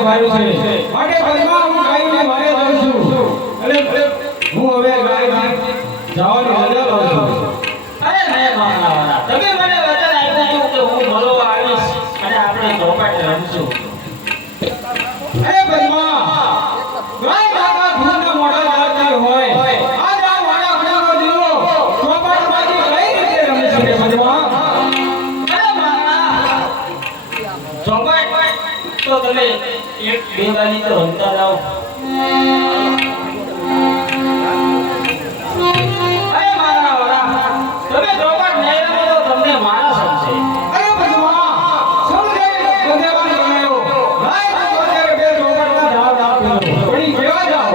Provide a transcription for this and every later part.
વાર્યું છે માટે પરિવાર હું ગાયને મારે જાઉં છું એટલે હું હવે ગાય જવાની રજા લઉં છું અરે નહીં મામલાવાળા તમે મને વચન આપ્યું કે હું મળવા આવીશ અને આપણે ચોપાટ રમશું અરે પરિવાર ગાય માતા ધૂળના મોઢા જાતી હોય આજ આ વાડા ઘડાનો દીવો ચોપાટમાંથી કઈ રીતે રમી શકે પરિવાર અરે મામલા ચોપાટ તો તમે એક બે વાલી તો રમતા જાઓ અરે મામલાવાળા તમે ચોપાટ નહીં રમો તો તમને મારા સમજે અરે પરિવાર સમજે બંદેવાને બનાવ્યો ગાય તો અત્યારે બે ચોપાટમાં જાવ આપજો પડી કેવા જાવ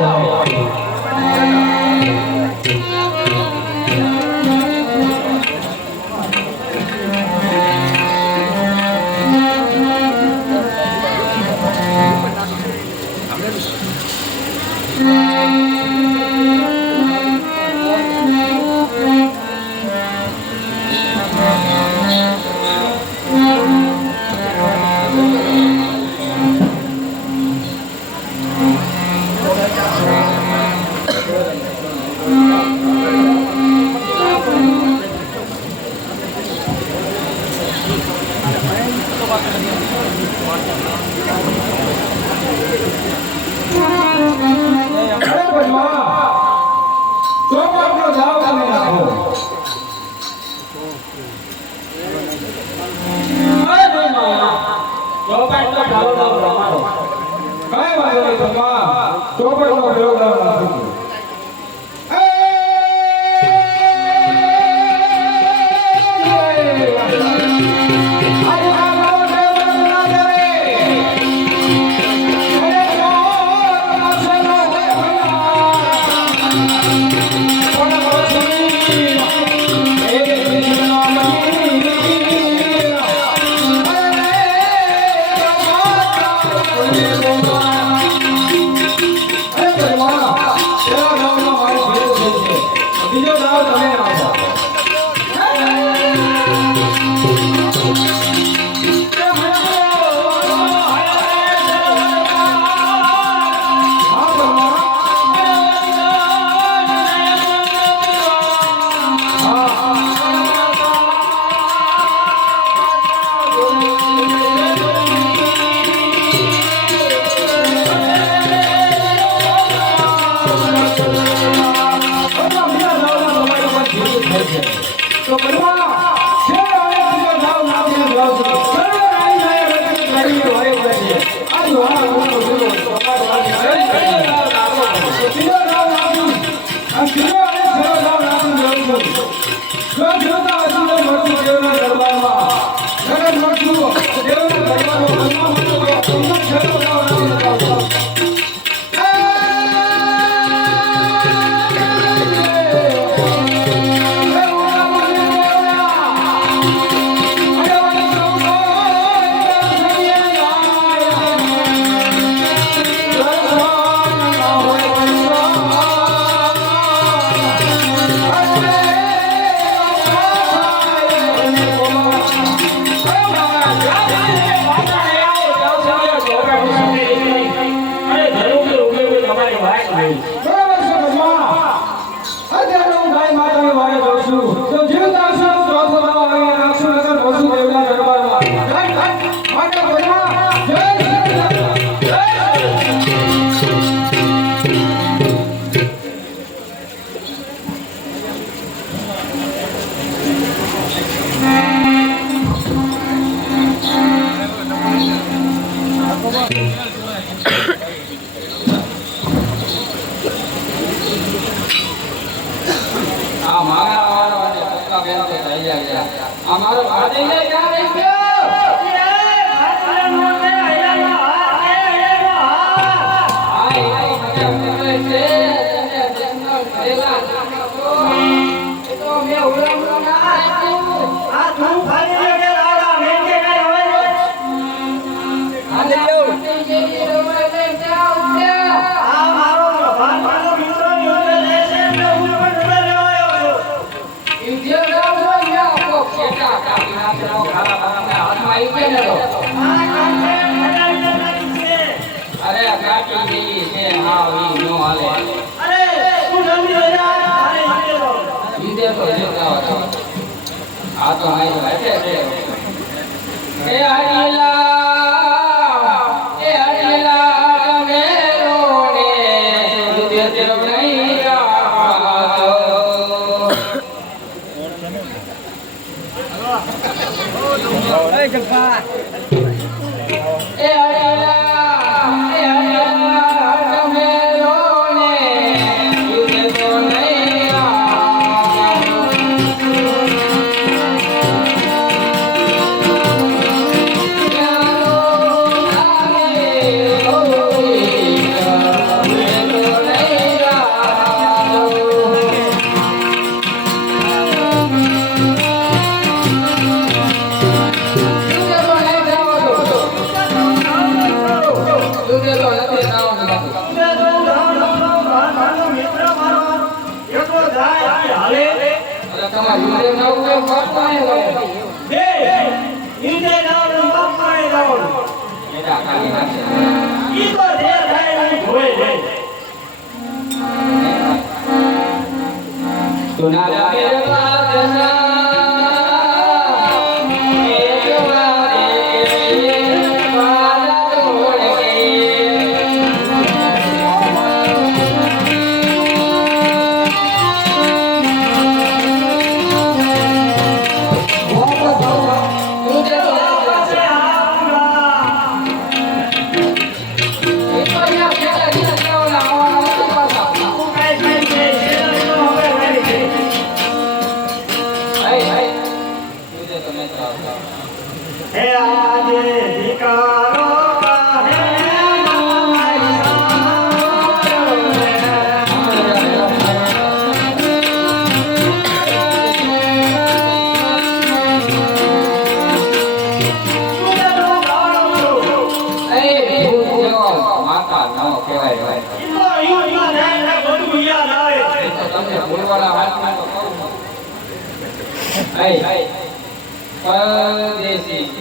અમારો ભાઈ ને ક્યાં રહી અરે કાકી જેવી છે હા ઈ નો હાલે અરે તું જલ્દી લઈ જા અરે ઈદે તો જેતા આ તો આઈ બેઠે છે એ હરિલા મેરો ને ઈદે તે નહીં રાતો ઓય જગા એ હરિલા મેરો ને ઈદે તો નહીં રાતો પરદેશી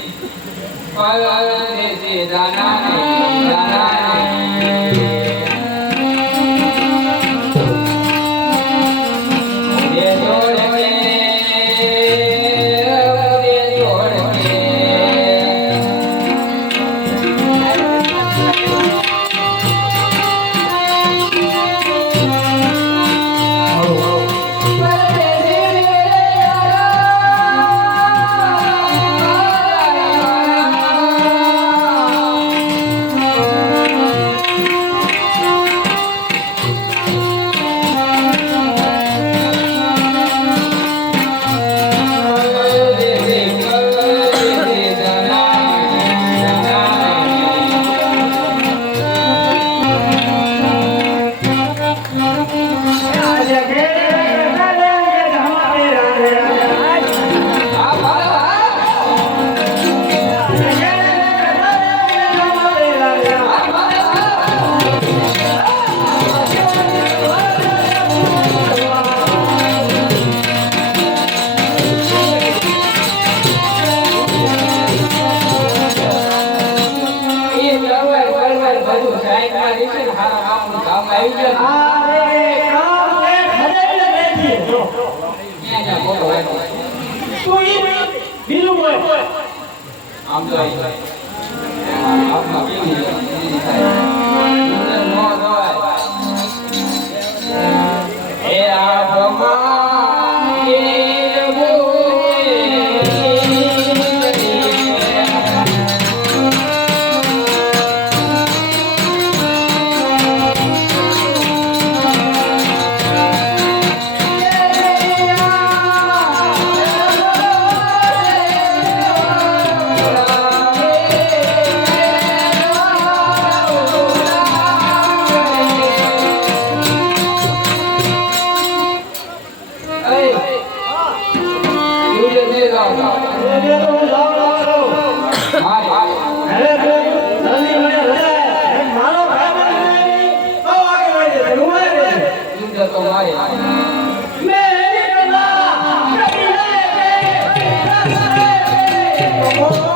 Oh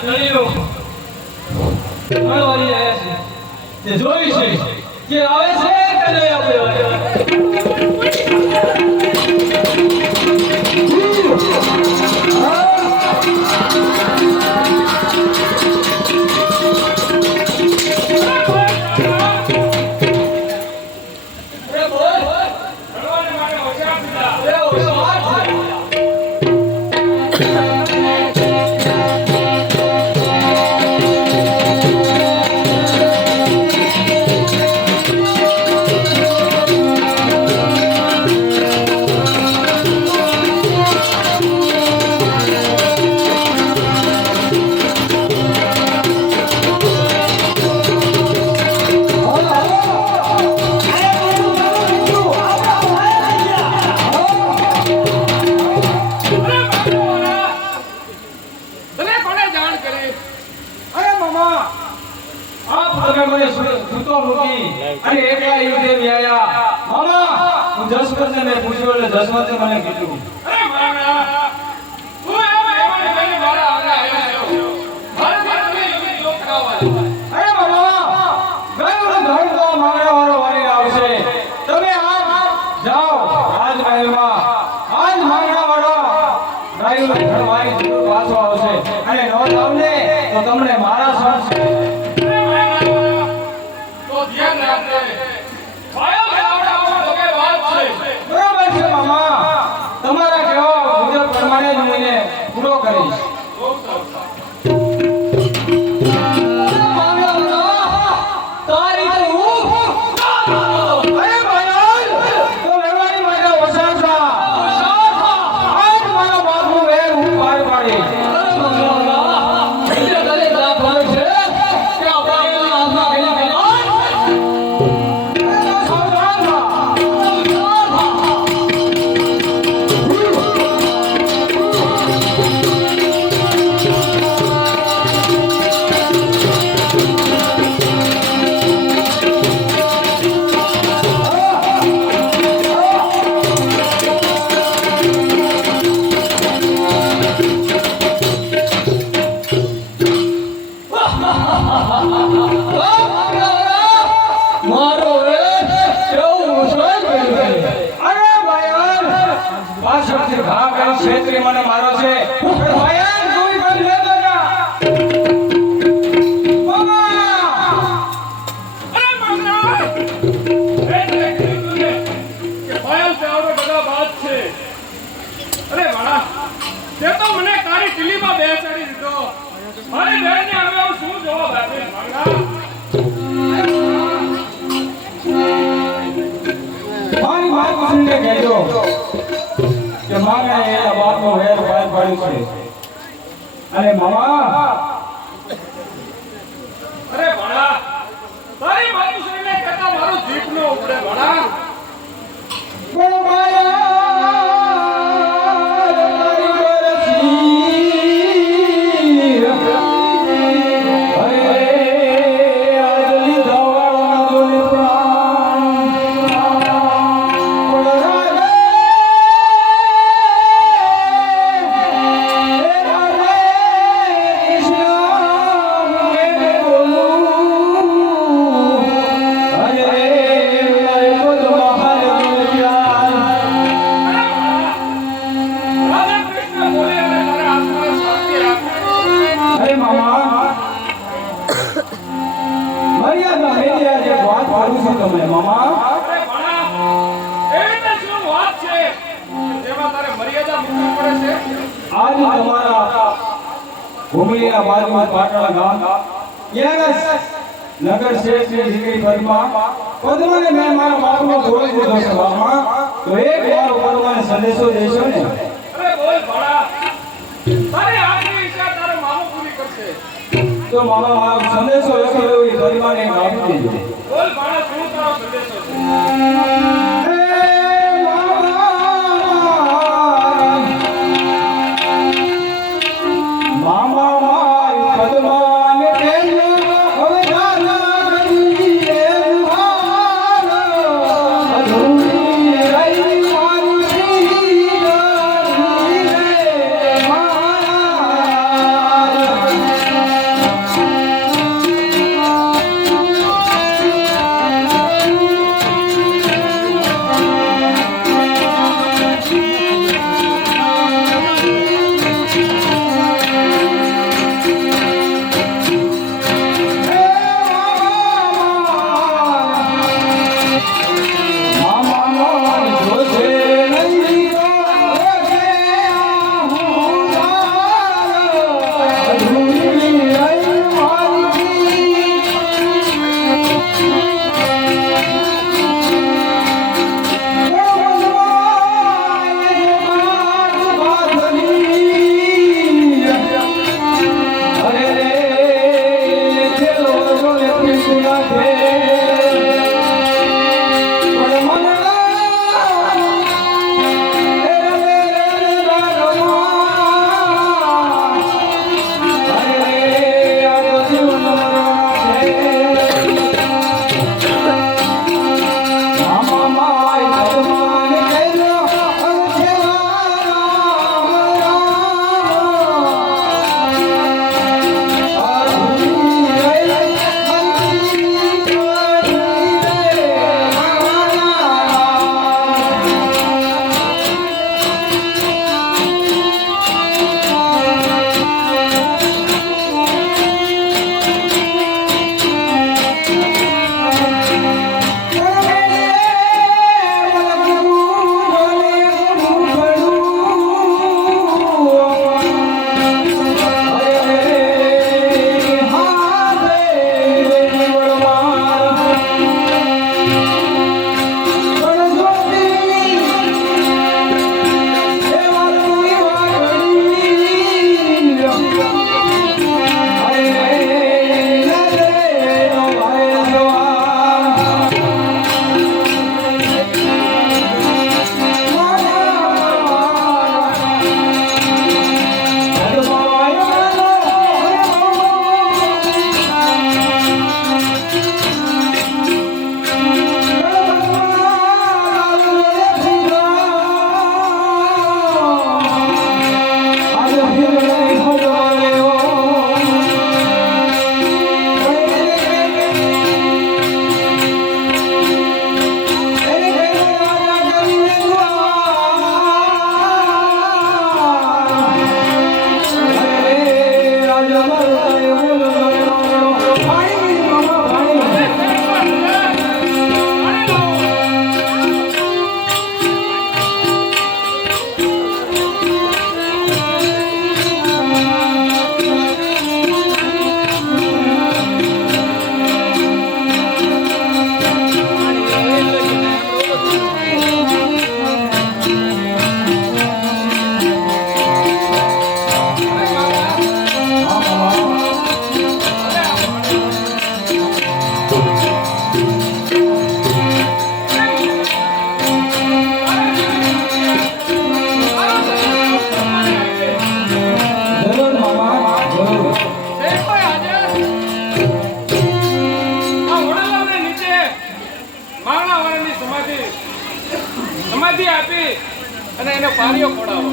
ધણીઓ મળવાની આવ્યા છે તે જોઈ છે કે આવે છે કે નહીં આપણે અને એકલા યુદ્ધે વ્યાયા મામા હું જસવંતને મેં પૂછ્યું એટલે જસવંતે મને કીધું અરે મારા તું એવા મને મારા આગળ આવ્યો છો મારા સાથે યુદ્ધ યોગ કરાવવા અરે મામા ગયો ધર્મ તો મારા વાળો વારી આવશે તમે આજ જાઓ આજ મહેલમાં આજ મારા વાળો રાયુ ઘરવાળી જરૂર પાછો આવશે અને નો જાવ ને તો તમને મારા સર તો ધ્યાન રાખજે ભાઈઓ ગાવડા વગર વાત છે બરાબર છે મામા તમારા કહેવા મુજબ પ્રમાણે જ હું એને પૂરો કરીશ ક્ષેત્રે મને મારો છે ભયાન કોઈ પણ લેતો ના મામા અરે મારા એ દેખ્યું તુને કે ભાઈઓ ગાવડા બધા વાત છે અરે વાળા તે તો મને તારી ટીલીમાં બેસાડી દીધો મારી બહેનને હવે હું શું જવાબ આપીશ મારા મારી વાત કુસુમને કહેજો કે મારા એના બાપનો વેર બહાર પાડ્યું છે અને મામા અરે વાળા તારી બાજુ સુઈને કહેતા મારું જીભ ન ઉપડે વાળા ભૂમિના બાજુમાં પાટણ ગામ નગર શેઠની દીકરી પદ્મા પદ્માને મેં મારા બાપનો બોલી દીધો છે બાપા તો એક વાર પદ્માને સંદેશો દેશો ને અરે બોલ ભાડા તારી આખરી ઈચ્છા તારો મામો પૂરી કરશે તો મામા મારો સંદેશો લખ્યો એવી પદ્માને આપી દેજો બોલ ભાડા શું તારો સંદેશો છે મામા આજ મરતા એવું લગાડો પાણી મામા પાણી જરૂર મામા જરૂર સમાધિ આપી અને એને પાણીઓ ખોડાવો.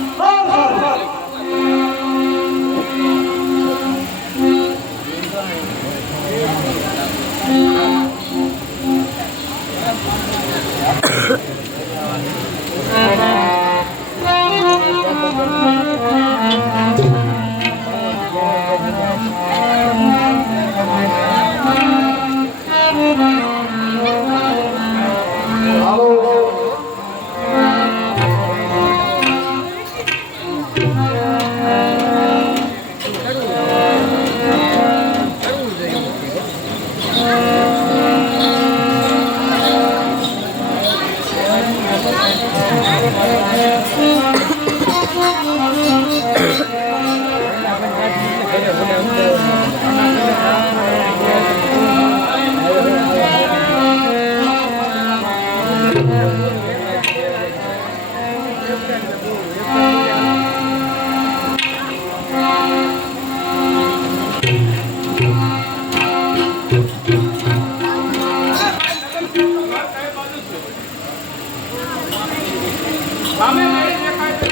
સામે નહીં દેખાય તો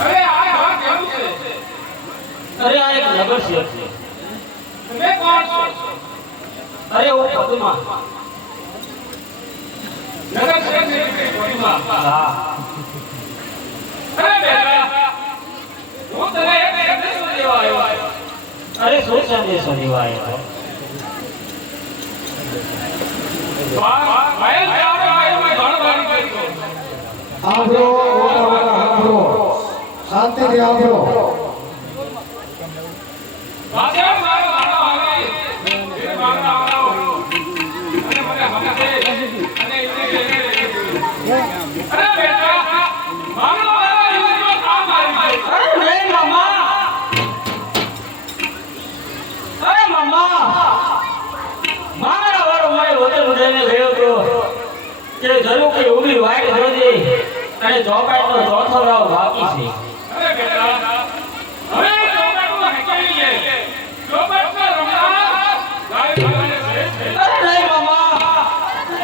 અરે આ કેવું છે? અરે આ એક નગર છે. તમે કોણ છો? અરે હું પદમા. નગર છે કે કોઈમાં? હા. અરે બેટા હું તને એક સંદેશો દેવા આવ્યો. અરે શું સંદેશો લેવા આવ્યો? ભાઈ જાણે ભાઈમાં ઘણવારી કરી. આંભળો ઓટા ઓટા આંભળો શાંતિથી આંભળો વાસણ મારો આવે એ મારો આવો અને મને હમસે અને અરે બેટા મારો યુવાનો કામ આવી અરે નહીં મામા. અરે મામા, મારા વાળો મારે વચન ઉડાઈને ગયો હતો કે જરૂર કે ઉભી વાઈટ જોજી અને ચોપાટનો ચોથો રાવ બાકી છે. અરે બેટા હવે ચોપાટમાં હકેલી લે ચોપાટમાં રમવા ગાય ગાયને છે. અરે નહીં મામા,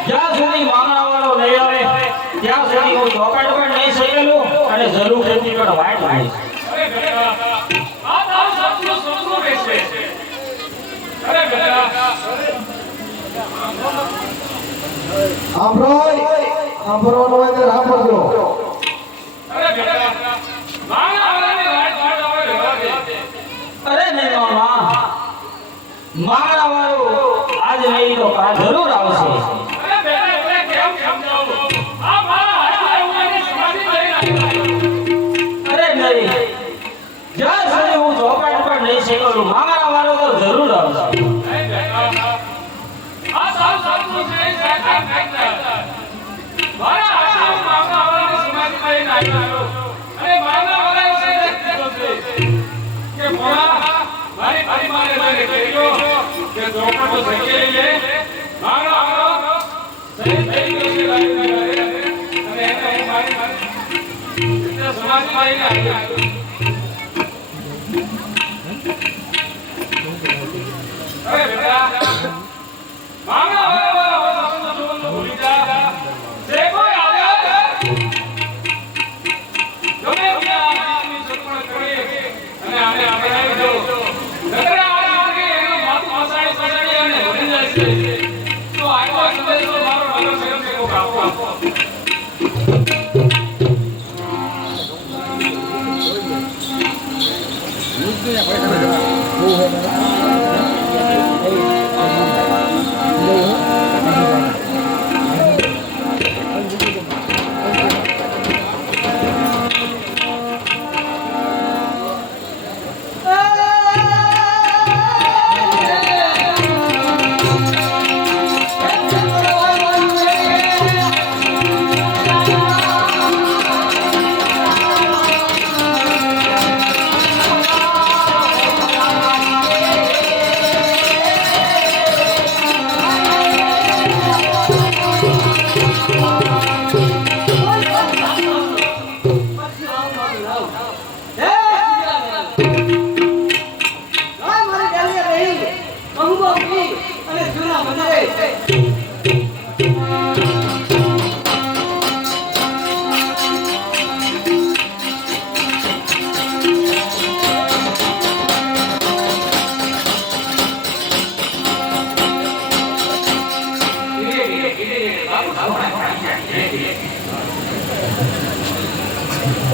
જ્યાં સુધી મામા વાળો નહીં આવે ત્યાં સુધી હું ચોપાટ પણ નહીં શકેલું અને જરૂર ખેતી પણ વાઈટ રહીશ. અરે બેટા આ તારું સપનું સપનું રહેશે. અરે બેટા આંભળો આંભળવાનું હોય ત્યારે આંભળજો અરે બેટા મારા વાળાની વાટ વાટ આવે રહેવા દે. અરે નહીં મામા, મારા વાળો આજ નહીં તો કાલ જરૂર આવશે. અરે બેટા એટલે કેમ સમજાવું? આ મારા હાથે આવવાની સમાધિ લઈને આવ્યો. અરે નહીં, જ્યાં સુધી હું ચોપાટ પણ નહીં શીખું મારા વાળો તો જરૂર આવશે. અરે બેટા આ સાવ સાચું છે સાચા કાકા. મારા હાથે હું મારા વાળાની સમાધિ લઈને આવ્યો. અને મારા વાળા છે કે મોણા મારી મારી મારે મારે કહ્યો કે ચોપાટો શેકેલી લે મારો આવો સહી થઈ ગયો છે લાઈન અને એને હું મારી મારી સમાધિ લઈને આવ્યો. અરે બેટા મારા વાળા સપનું જોવાનું ભૂલી જા. જે કોઈ આવ્યા ગમે ત્યાં આની સપનું કરી અને આને આપણે આવી જો નગર આગે એનું માથું મસાડી અને ભૂલી જાય છે. તો આગો સંદેશો મારો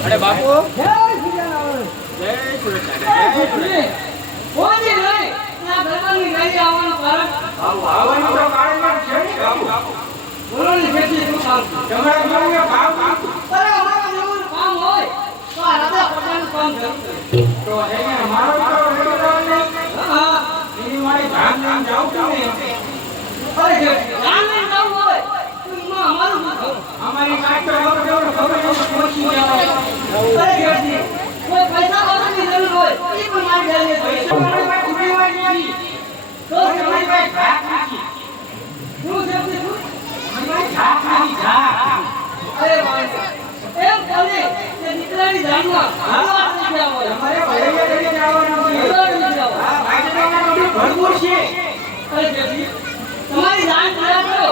અરે બાપુ આવવાનું તો કારણ છે ને બાપુ. તમારા ઘરનું કામ તો એને મારો તો રેડવાનો એની મારી ધામ નામ જાઉં છું ને અમારી કાંઈ તો ખબર નથી પહોંચી જાય પૈસા વાળાની જરૂર હોય એ પણ મારી ઘરે તમારી પાસે ઉમેદવારી નથી. તો તમારી પાસે ઝાક નથી. શું છે શું તમારી પાસે ઝાક નથી, ઝાક. અરે ભાઈ એમ ચાલે કે દીકરાની જાનમાં હાલવા નથી આવો તમારે ભૈયા કરીને આવવાનું છે. હા, ભાઈ તમારું ભરપૂર છે. અરે જેથી તમારી જાન પૂરા કરો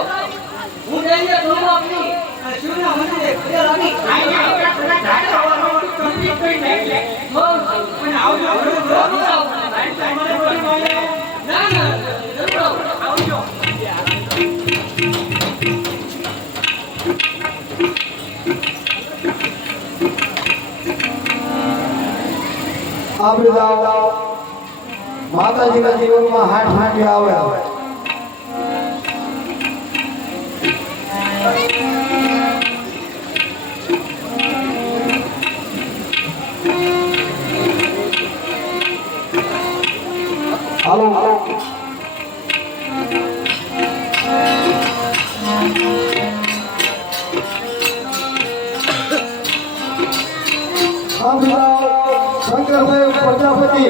હું જઈને ડોબો આપી અને શિવના મંદિરે પૂજા લાગી આઈને આપણે થોડા ઝાક આવવાનું કમ્પ્લીટ કરી નાખીએ. પણ આવજો, આવજો. તમારે બોલી બોલે. ના ના જરૂર આવજો. આપણે જાઓ માતાજીના જીવનમાં હાથ હાંડી આવે હાલો શંકરભાઈ પ્રજાપતિ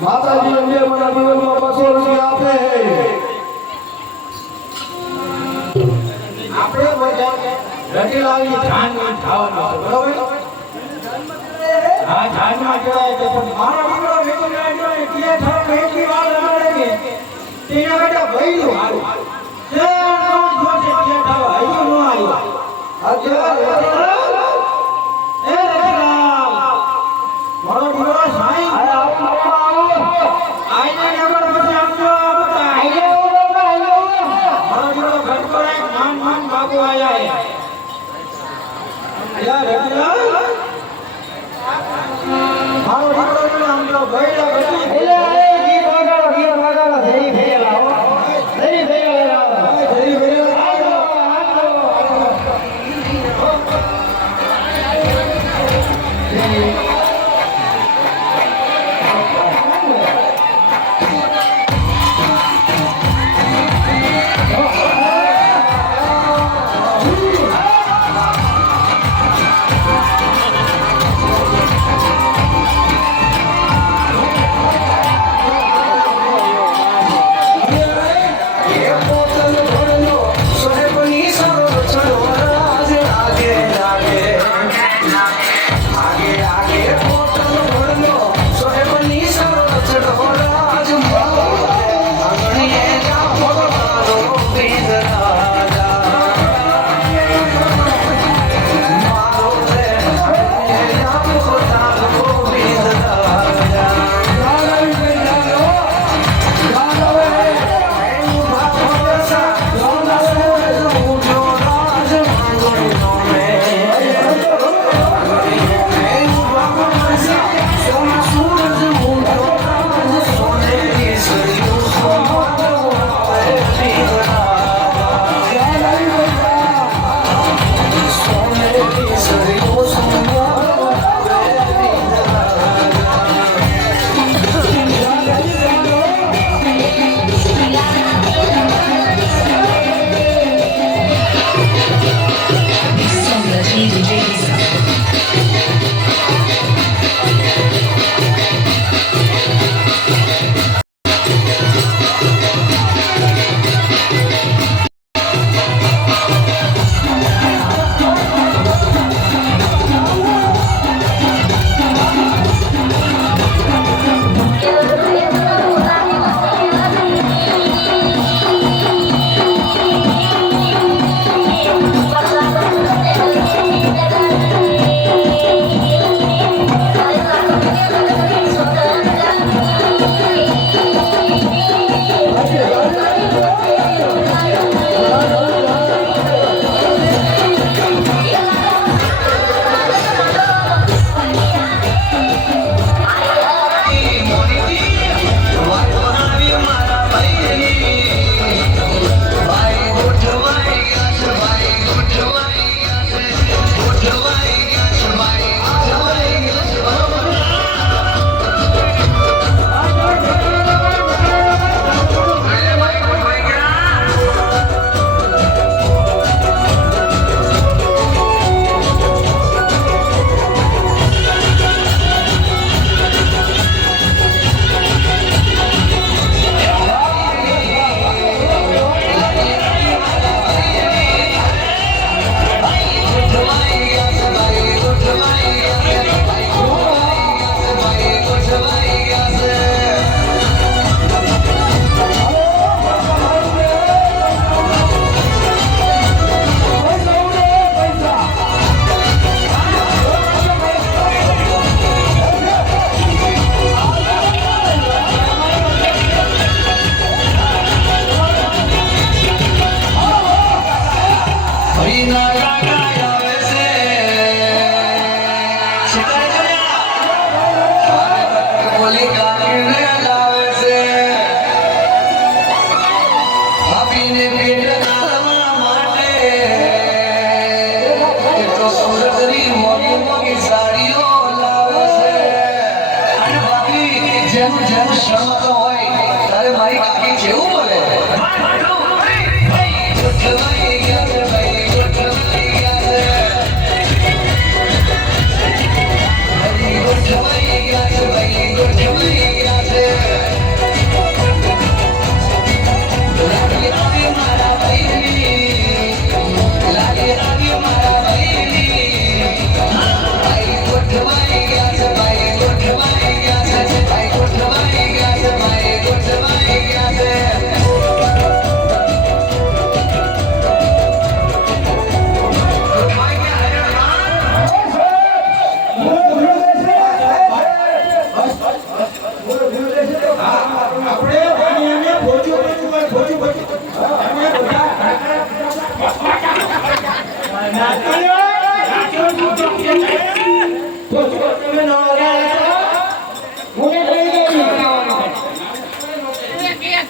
માતાજી અંબે મને જીવનમાં 200 રૂપિયા આપે આપણે બધા રતિલાલની જાનમાં જવાનું છે, બરોબર? હા, જાનમાં જવાય છે, પણ મારો દીકરો વેચી ગયો ને તે થઈને એટલી વાર લાગે કે તેના બેટા ભઈલું હારું. તે નો જોશે તે થાવ, હજુ નો આવ્યો. આ કેવા રતિલાલ? એ રતિલાલ, મારો દીકરો સાઈ આવો. આઈને નગર પછી આપજો આ બધા. મારો દીકરો ઘટકો રાખ, માન બાબુ આયા હે. યાર રતિલાલ, મારો દીકરો તો આમ તો ભઈલા ઘટી. ધરી ભેગા હરીના કાકા આવે છે બોલી કાકીને લાવે છે ભાભીને પેટ નાલવા માટે એ તો સુરતની મોગી મોગી સાડીઓ લાવે છે અને ભાભી જેમ જેમ શરમતો હોય તારે મારી કાકી જેવું બોલે ગોઠવાઈ ગયા છે ભાઈ ગોઠવાઈ ગયા છે ગોઠવાઈ ગયા છે ભાઈ ગોઠવાઈ ગયા છે લાગે આવી મારા ભાઈની લાગે આવી મારા ભાઈની ભાઈ ગોઠવાઈ ગયા છે ભાઈ ગોઠવાઈ ગયા છે ભાઈ ગોઠવાઈ ગયા છે ભાઈ ગોઠવાઈ ગયા છે આપણે વાણિયાને ભોજું ભોજું ભાઈ, ભોજું ભોજું. અમે બધા ભોજું તમે ન વગાડ્યા તો મને લઈ ગઈ.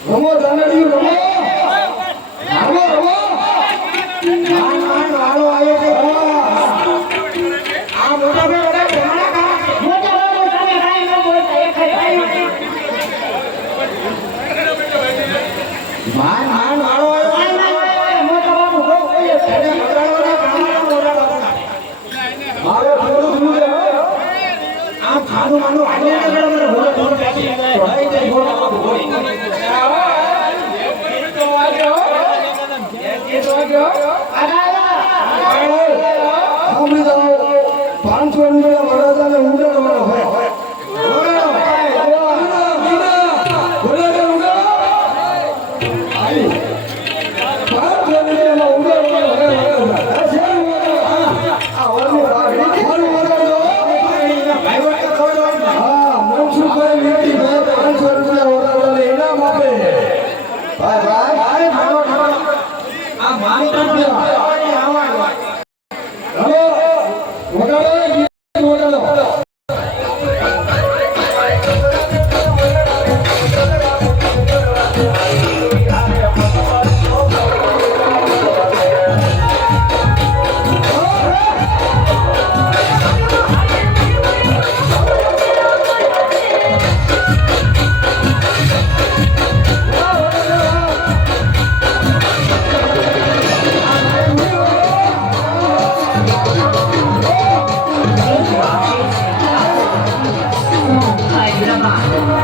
રમો દાનડીયું રમો રમો રમો માન માન વાળો આવ્યો છે. આ મોટા ભાઈ વડા ભેગા કરા. માન માન વાળો આવ્યો છે. એને વગાડવાના કામમાં વગાડવાના. મારે થોડું દૂર છે આમ ખાનું માનું હાલ્યા ને ગળે મને ભોળો ભોળો બેસી. ભરાઈ જાય ભોળો ભોળો. ગીત તો વાગ્યો. ગીત વાગ્યો. સાંભળી જાઓ 500 રૂપિયા વડાદાને ઉડાડવાનો હોય Haidrabad.